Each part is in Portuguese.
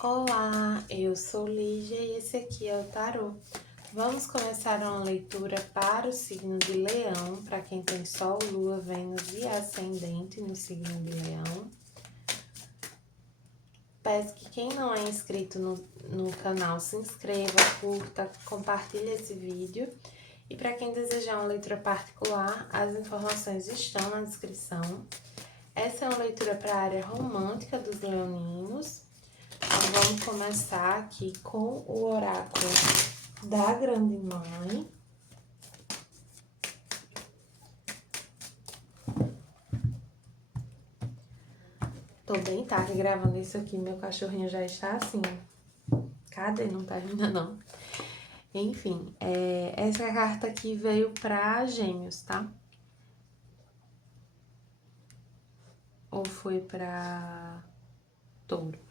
Olá, eu sou Lígia e esse aqui é o tarô. Vamos começar uma leitura para o signo de Leão, para quem tem Sol, Lua, Vênus e Ascendente no signo de Leão. Peço que quem não é inscrito no canal se inscreva, curta, compartilhe esse vídeo. E para quem desejar uma leitura particular, as informações estão na descrição. Essa é uma leitura para a área romântica dos leoninos. Então, vamos começar aqui com o oráculo da Grande Mãe. Tô bem tarde gravando isso aqui, meu cachorrinho já está assim. Cadê? Não tá ainda não. Enfim, essa carta aqui veio para Gêmeos, tá? Ou foi para Touro?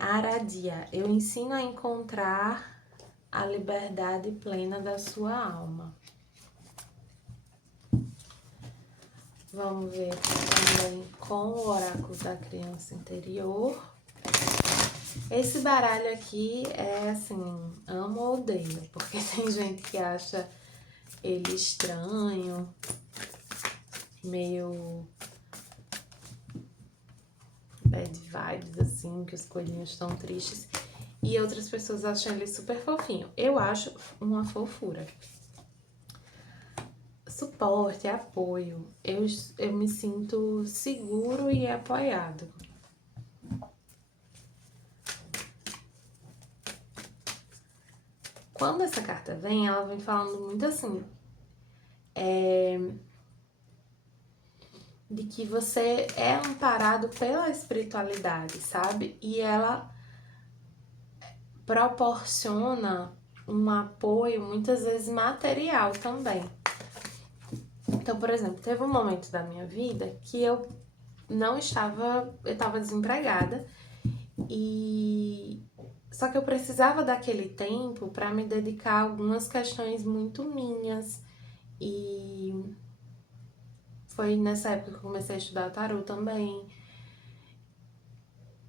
Aradia, eu ensino a encontrar a liberdade plena da sua alma. Vamos ver também com o oráculo da criança interior. Esse baralho aqui é assim, amo ou odeio, porque tem gente que acha ele estranho, meio bad vibes, assim, que os coelhinhos estão tristes. E outras pessoas acham ele super fofinho. Eu acho uma fofura. Suporte, apoio. Eu me sinto seguro e apoiado. Quando essa carta vem, ela vem falando muito assim, de que você é amparado pela espiritualidade, sabe? E ela proporciona um apoio, muitas vezes material também. Então, por exemplo, teve um momento da minha vida que eu estava desempregada só que eu precisava daquele tempo para me dedicar a algumas questões muito minhas. E foi nessa época que eu comecei a estudar tarô também.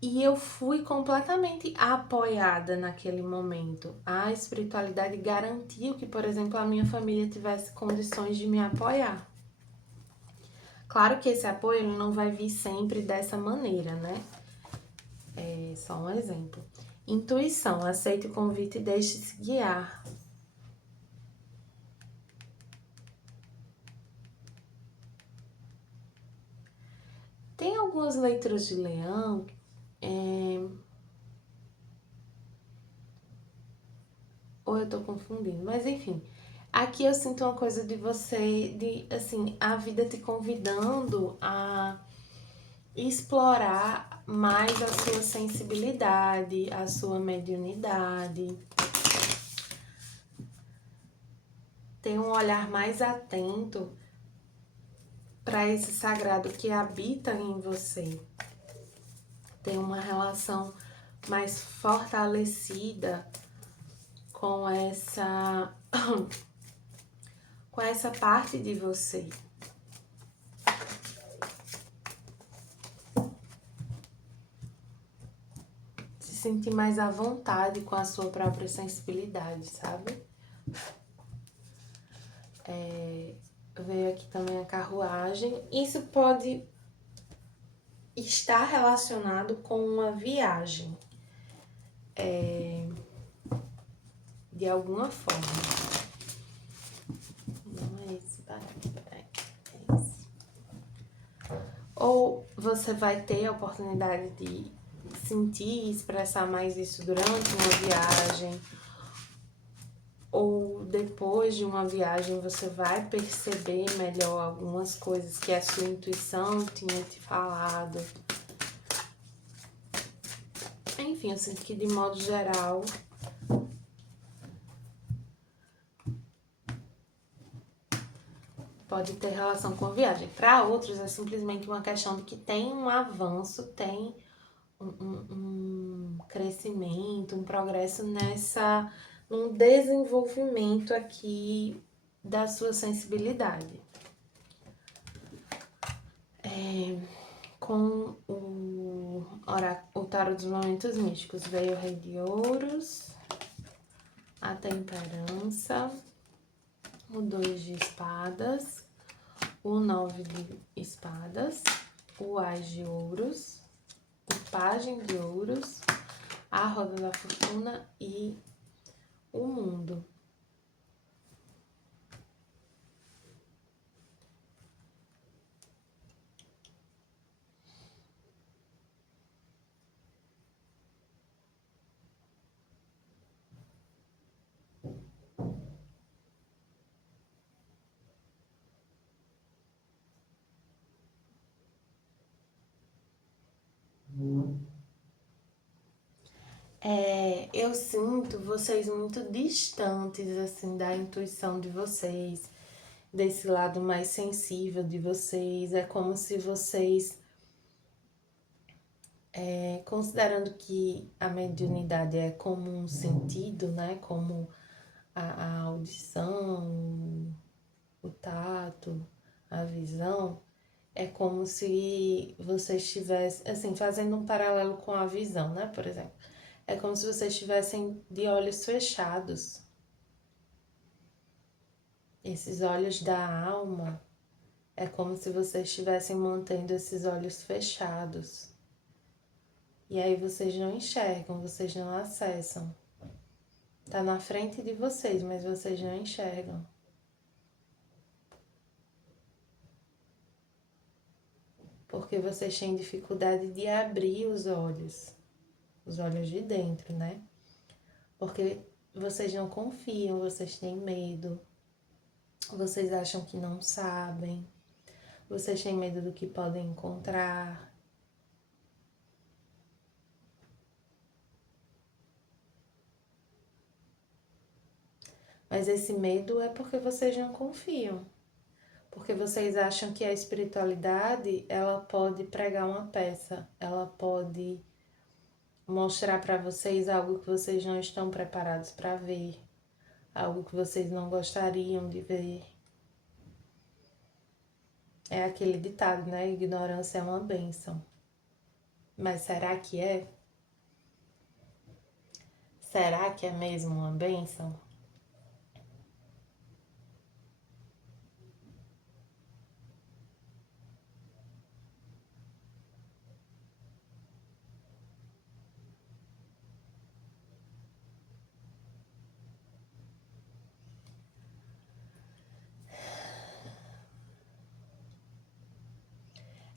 E eu fui completamente apoiada naquele momento. A espiritualidade garantiu que, por exemplo, a minha família tivesse condições de me apoiar. Claro que esse apoio ele não vai vir sempre dessa maneira, né? É só um exemplo. Intuição, aceite o convite e deixe-se guiar. Tem algumas leituras de Leão, ou eu tô confundindo, mas enfim. Aqui eu sinto uma coisa de você, assim, a vida te convidando a explorar mais a sua sensibilidade, a sua mediunidade. Ter um olhar mais atento para esse sagrado que habita em você. Ter uma relação mais fortalecida com essa parte de você. Se sentir mais à vontade com a sua própria sensibilidade, sabe? Veio aqui também a carruagem. Isso pode estar relacionado com uma viagem. De alguma forma. Não é esse barulho, peraí. É esse. Ou você vai ter a oportunidade de sentir e expressar mais isso durante uma viagem, ou depois de uma viagem você vai perceber melhor algumas coisas que a sua intuição tinha te falado. Enfim, eu sinto que de modo geral pode ter relação com a viagem. Para outros é simplesmente uma questão de que tem um avanço, tem um crescimento, um progresso num desenvolvimento aqui da sua sensibilidade. com o Tarot dos Momentos Místicos. Veio o Rei de Ouros, a Temperança, o 2 de Espadas, o 9 de Espadas, o Ás de Ouros, o Pajem de Ouros, a Roda da Fortuna e o Mundo. Eu sinto vocês muito distantes, assim, da intuição de vocês, desse lado mais sensível de vocês. É como se vocês, considerando que a mediunidade é como um sentido, né? Como a audição, o tato, a visão, é como se vocês estivessem, assim, fazendo um paralelo com a visão, né? Por exemplo. É como se vocês estivessem de olhos fechados. Esses olhos da alma, é como se vocês estivessem mantendo esses olhos fechados. E aí vocês não enxergam, vocês não acessam. Tá na frente de vocês, mas vocês não enxergam. Porque vocês têm dificuldade de abrir os olhos de dentro, né? Porque vocês não confiam, vocês têm medo, vocês acham que não sabem, vocês têm medo do que podem encontrar. Mas esse medo é porque vocês não confiam. Porque vocês acham que a espiritualidade, ela pode pregar uma peça, ela pode mostrar para vocês algo que vocês não estão preparados para ver, algo que vocês não gostariam de ver. É aquele ditado, né? Ignorância é uma bênção. Mas será que é? Será que é mesmo uma bênção?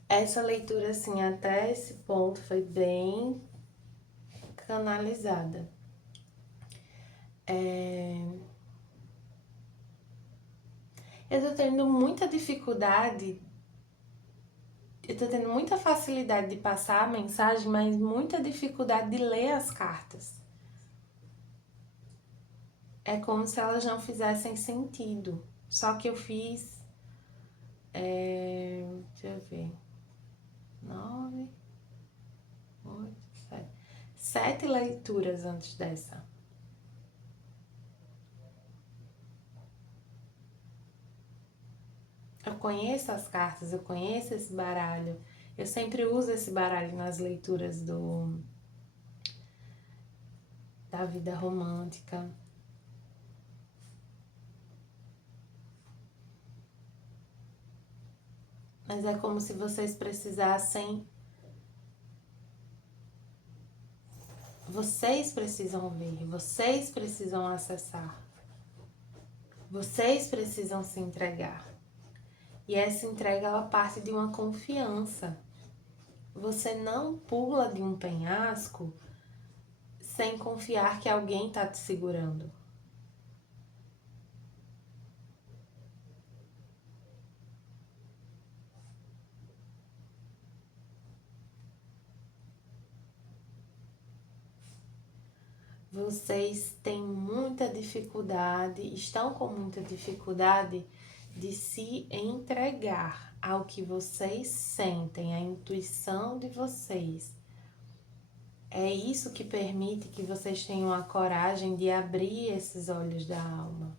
Essa leitura, assim, até esse ponto foi bem canalizada. Eu tô tendo muita dificuldade, eu tô tendo muita facilidade de passar a mensagem, mas muita dificuldade de ler as cartas. É como se elas não fizessem sentido. Só que eu fiz, deixa eu ver, 9, 8, 7, 7 leituras antes dessa. Eu conheço as cartas, eu conheço esse baralho. Eu sempre uso esse baralho nas leituras da vida romântica. Mas é como se vocês precisassem. Vocês precisam ver, vocês precisam acessar. Vocês precisam se entregar. E essa entrega, ela parte de uma confiança. Você não pula de um penhasco sem confiar que alguém está te segurando. Vocês têm muita dificuldade, estão com muita dificuldade de se entregar ao que vocês sentem, a intuição de vocês. É isso que permite que vocês tenham a coragem de abrir esses olhos da alma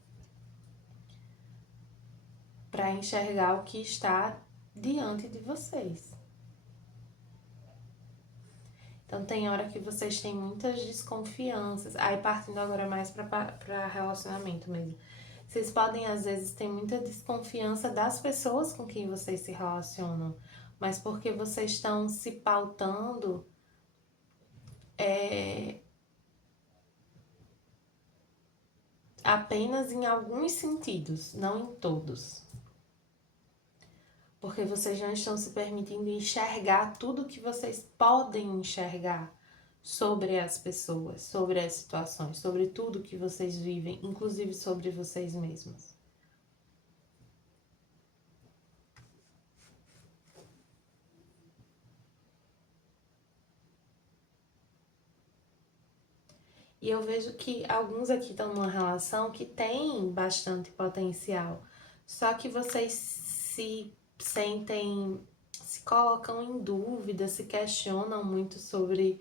para enxergar o que está diante de vocês. Então, tem hora que vocês têm muitas desconfianças. Aí, partindo agora mais para relacionamento mesmo. Vocês podem, às vezes, ter muita desconfiança das pessoas com quem vocês se relacionam. Mas porque vocês estão se pautando apenas em alguns sentidos, não em todos. Porque vocês não estão se permitindo enxergar tudo que vocês podem enxergar sobre as pessoas, sobre as situações, sobre tudo que vocês vivem, inclusive sobre vocês mesmos. E eu vejo que alguns aqui estão numa relação que tem bastante potencial, só que vocês se sentem, se colocam em dúvida, se questionam muito sobre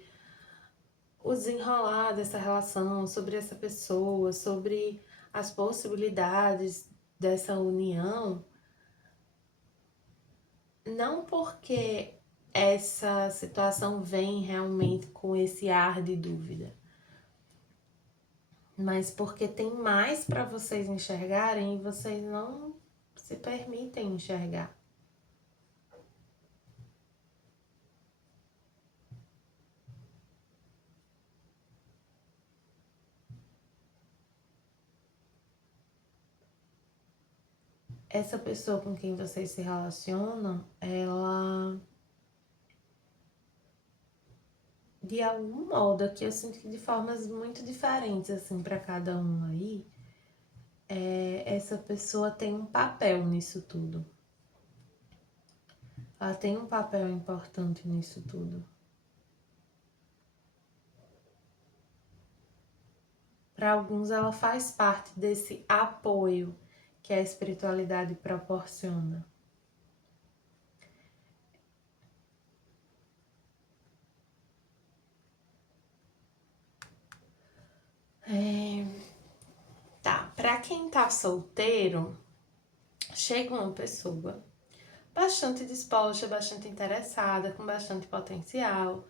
o desenrolar dessa relação, sobre essa pessoa, sobre as possibilidades dessa união, não porque essa situação vem realmente com esse ar de dúvida, mas porque tem mais para vocês enxergarem e vocês não se permitem enxergar. Essa pessoa com quem vocês se relacionam, ela, de algum modo, aqui eu sinto que de formas muito diferentes, assim, para cada um aí, essa pessoa tem um papel nisso tudo. Ela tem um papel importante nisso tudo. Para alguns, ela faz parte desse apoio que a espiritualidade proporciona. Tá, para quem tá solteiro, chega uma pessoa bastante disposta, bastante interessada, com bastante potencial.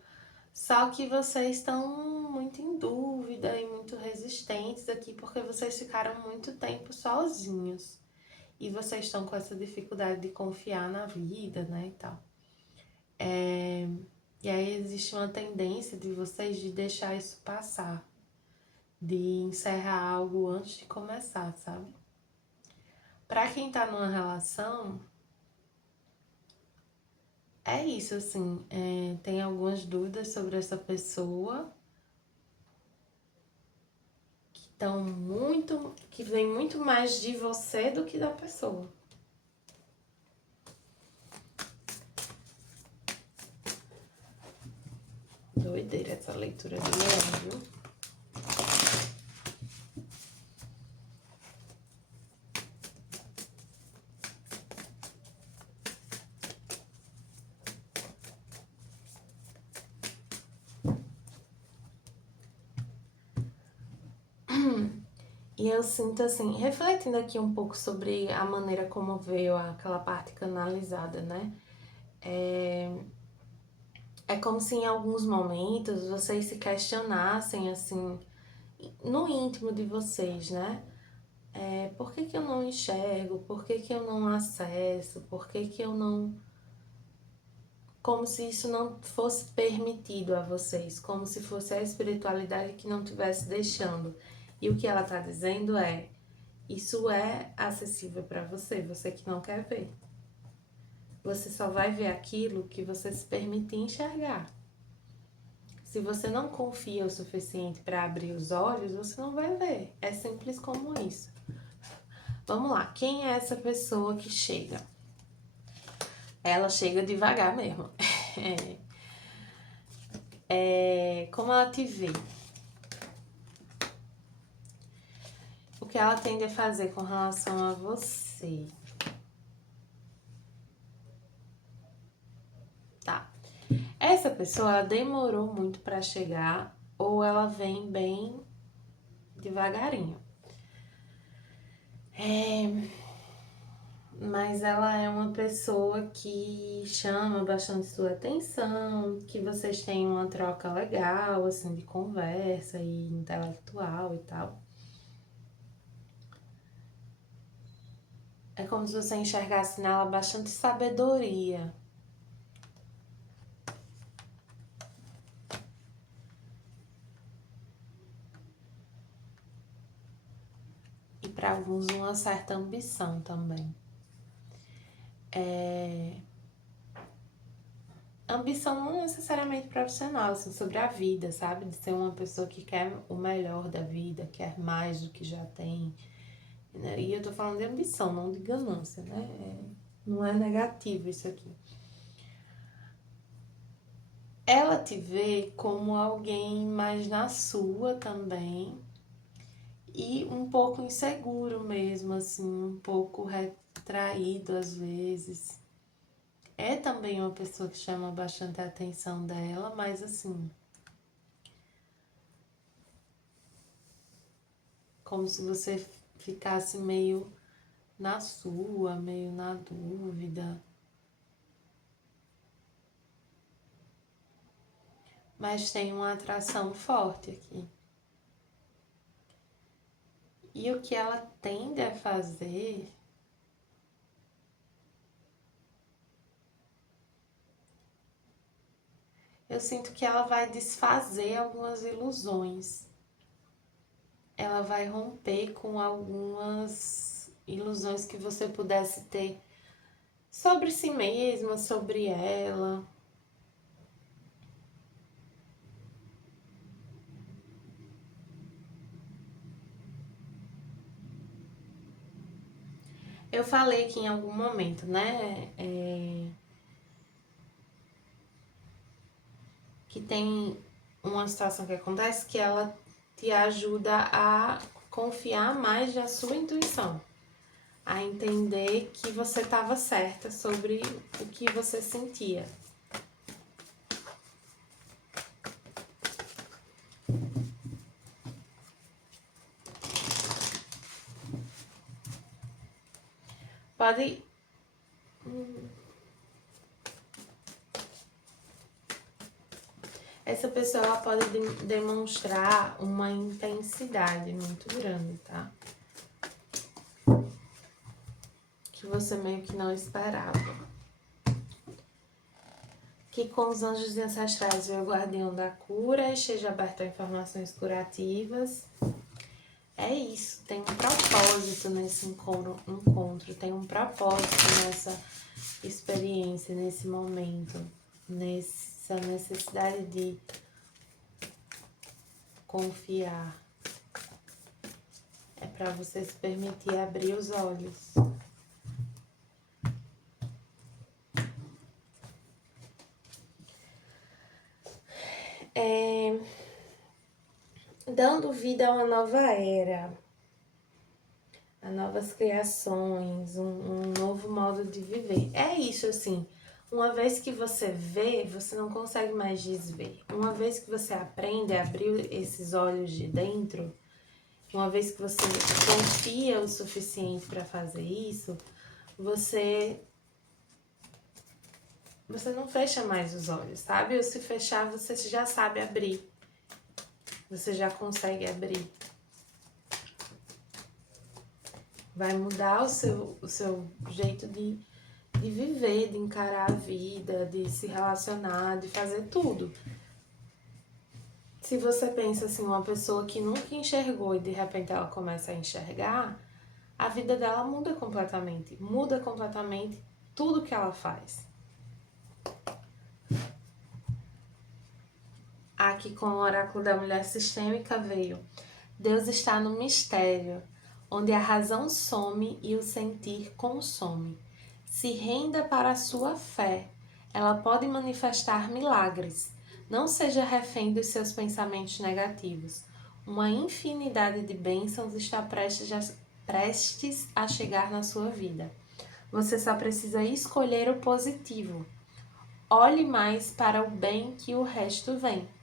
Só que vocês estão muito em dúvida e muito resistentes aqui porque vocês ficaram muito tempo sozinhos. E vocês estão com essa dificuldade de confiar na vida, né, e tal. E aí existe uma tendência de vocês de deixar isso passar, de encerrar algo antes de começar, sabe? Pra quem tá numa relação, é isso, assim, tem algumas dúvidas sobre essa pessoa que vem muito mais de você do que da pessoa. Doideira essa leitura de Leão, viu? E eu sinto assim, refletindo aqui um pouco sobre a maneira como veio aquela parte canalizada, né? É como se em alguns momentos vocês se questionassem, assim, no íntimo de vocês, né? Por que que eu não enxergo? Por que que eu não acesso? Por que que eu não... Como se isso não fosse permitido a vocês, como se fosse a espiritualidade que não estivesse deixando. E o que ela tá dizendo é, isso é acessível para você, você que não quer ver. Você só vai ver aquilo que você se permite enxergar. Se você não confia o suficiente para abrir os olhos, você não vai ver. É simples como isso. Vamos lá, quem é essa pessoa que chega? Ela chega devagar mesmo. Como ela te vê? O que ela tende a fazer com relação a você? Tá. Essa pessoa, ela demorou muito para chegar ou ela vem bem devagarinho. mas ela é uma pessoa que chama bastante sua atenção, que vocês têm uma troca legal, assim, de conversa e intelectual e tal. É como se você enxergasse nela bastante sabedoria. E para alguns uma certa ambição também. Ambição não necessariamente profissional, assim, sobre a vida, sabe? De ser uma pessoa que quer o melhor da vida, quer mais do que já tem. Né? E eu tô falando de ambição, não de ganância, né? Não é negativo isso aqui. Ela te vê como alguém mais na sua também e um pouco inseguro mesmo, assim, um pouco retraído às vezes. É também uma pessoa que chama bastante a atenção dela, mas assim, como se você ficasse meio na sua, meio na dúvida. Mas tem uma atração forte aqui. E o que ela tende a fazer eu sinto que ela vai desfazer algumas ilusões. Ela vai romper com algumas ilusões que você pudesse ter sobre si mesma, sobre ela. Eu falei que em algum momento, né? Que tem uma situação que acontece que ela te ajuda a confiar mais na sua intuição, a entender que você estava certa sobre o que você sentia. Pode. Essa pessoa ela pode demonstrar uma intensidade muito grande, tá? Que você meio que não esperava. Que com os anjos ancestrais veio o guardião da cura, esteja aberto a informações curativas. É isso, tem um propósito nesse encontro, tem um propósito nessa experiência, nesse momento, nessa necessidade de confiar. É para você se permitir abrir os olhos. Dando vida a uma nova era, a novas criações, um novo modo de viver. É isso, assim, uma vez que você vê, você não consegue mais desver. Uma vez que você aprende a abrir esses olhos de dentro, uma vez que você confia o suficiente para fazer isso, você não fecha mais os olhos, sabe? Ou se fechar, você já sabe abrir. Você já consegue abrir. Vai mudar o seu jeito de viver, de encarar a vida, de se relacionar, de fazer tudo. Se você pensa assim, uma pessoa que nunca enxergou e de repente ela começa a enxergar, a vida dela muda completamente tudo que ela faz. Aqui com o oráculo da mulher sistêmica veio: Deus está no mistério, onde a razão some e o sentir consome. Se renda para a sua fé, ela pode manifestar milagres. Não seja refém dos seus pensamentos negativos. Uma infinidade de bênçãos está prestes a chegar na sua vida. Você só precisa escolher o positivo. Olhe mais para o bem que o resto vem.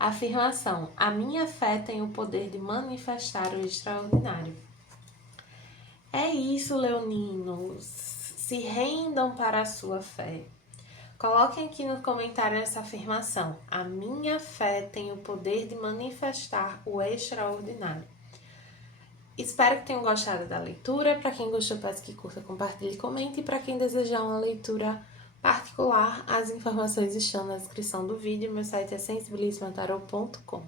Afirmação: a minha fé tem o poder de manifestar o extraordinário. É isso, leoninos. Se rendam para a sua fé. Coloquem aqui no comentário essa afirmação. A minha fé tem o poder de manifestar o extraordinário. Espero que tenham gostado da leitura. Para quem gostou, peço que curta, compartilhe e comente. E para quem desejar uma leitura particular, as informações estão na descrição do vídeo. Meu site é sensibilismatarot.com.